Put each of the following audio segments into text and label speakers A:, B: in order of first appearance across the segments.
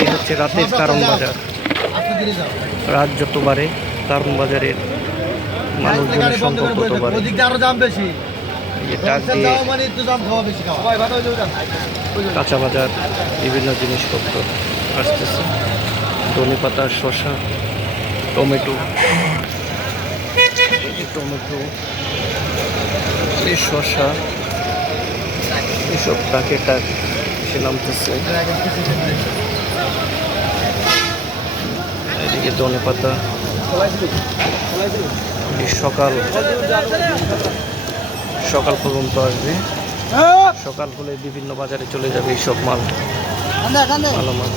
A: এই হচ্ছে রাতের কারণ বাজার। রাত যত বাড়ে কারণ বাজারের মানুষজনের সংখ্যা তত বাড়ে।
B: আরও দাম বেশি।
A: এই যে টাক দিয়ে
B: মানে একটু দাম খাওয়া বেশি খাওয়া।
A: কাঁচা বাজার বিভিন্ন জিনিসপত্র আসতেছে। ধনে পাতা শসা টমেটো। টমেটো এই শসা এসব টাকে টাক এসে নামতেছে। এদিকে ধনে পাতা সকাল সকাল পর্যন্ত আসবে। সকাল হলে বিভিন্ন বাজারে চলে যাবে এইসব মাল। ভালো মাল।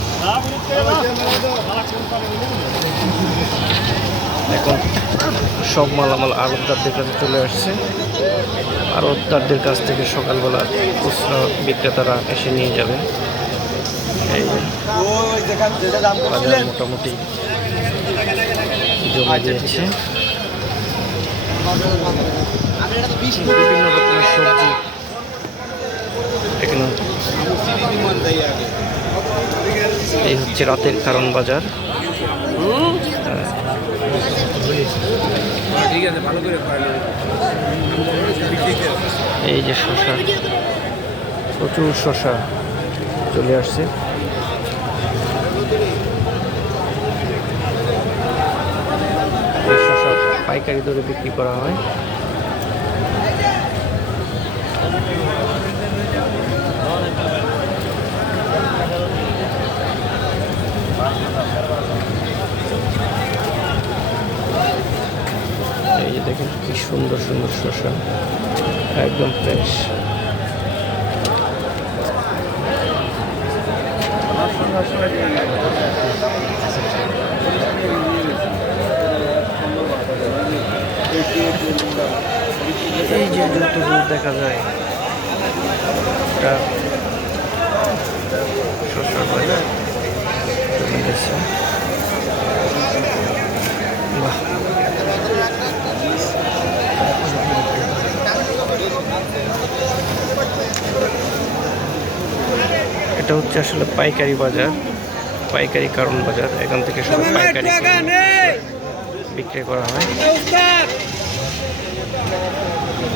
A: এখন সব মাল মালামাল আড়তদারদের কাছে চলে আসছে। আড়তদারদের কাছ থেকে সকালবেলা খুচরা বিক্রেতারা এসে নিয়ে যাবেন এই মোটামুটি জমে দিয়েছে বিভিন্ন রকমের সবজি। এখানে এই হচ্ছে রাতের কারণ বাজার। এই যে শশা প্রচুর শশা চলে আসছে এই শশা পাইকারি দরে বিক্রি করা হয়। এই যে দেখেন কি সুন্দর সুন্দর শসা। একদম ফ্রেশ যত দূর দেখা যায়। বাজার বাহ। এটা হচ্ছে আসলে পাইকারি বাজার পাইকারি কারণ বাজার। এখান থেকে সব পাইকারি বিক্রি করা হয়।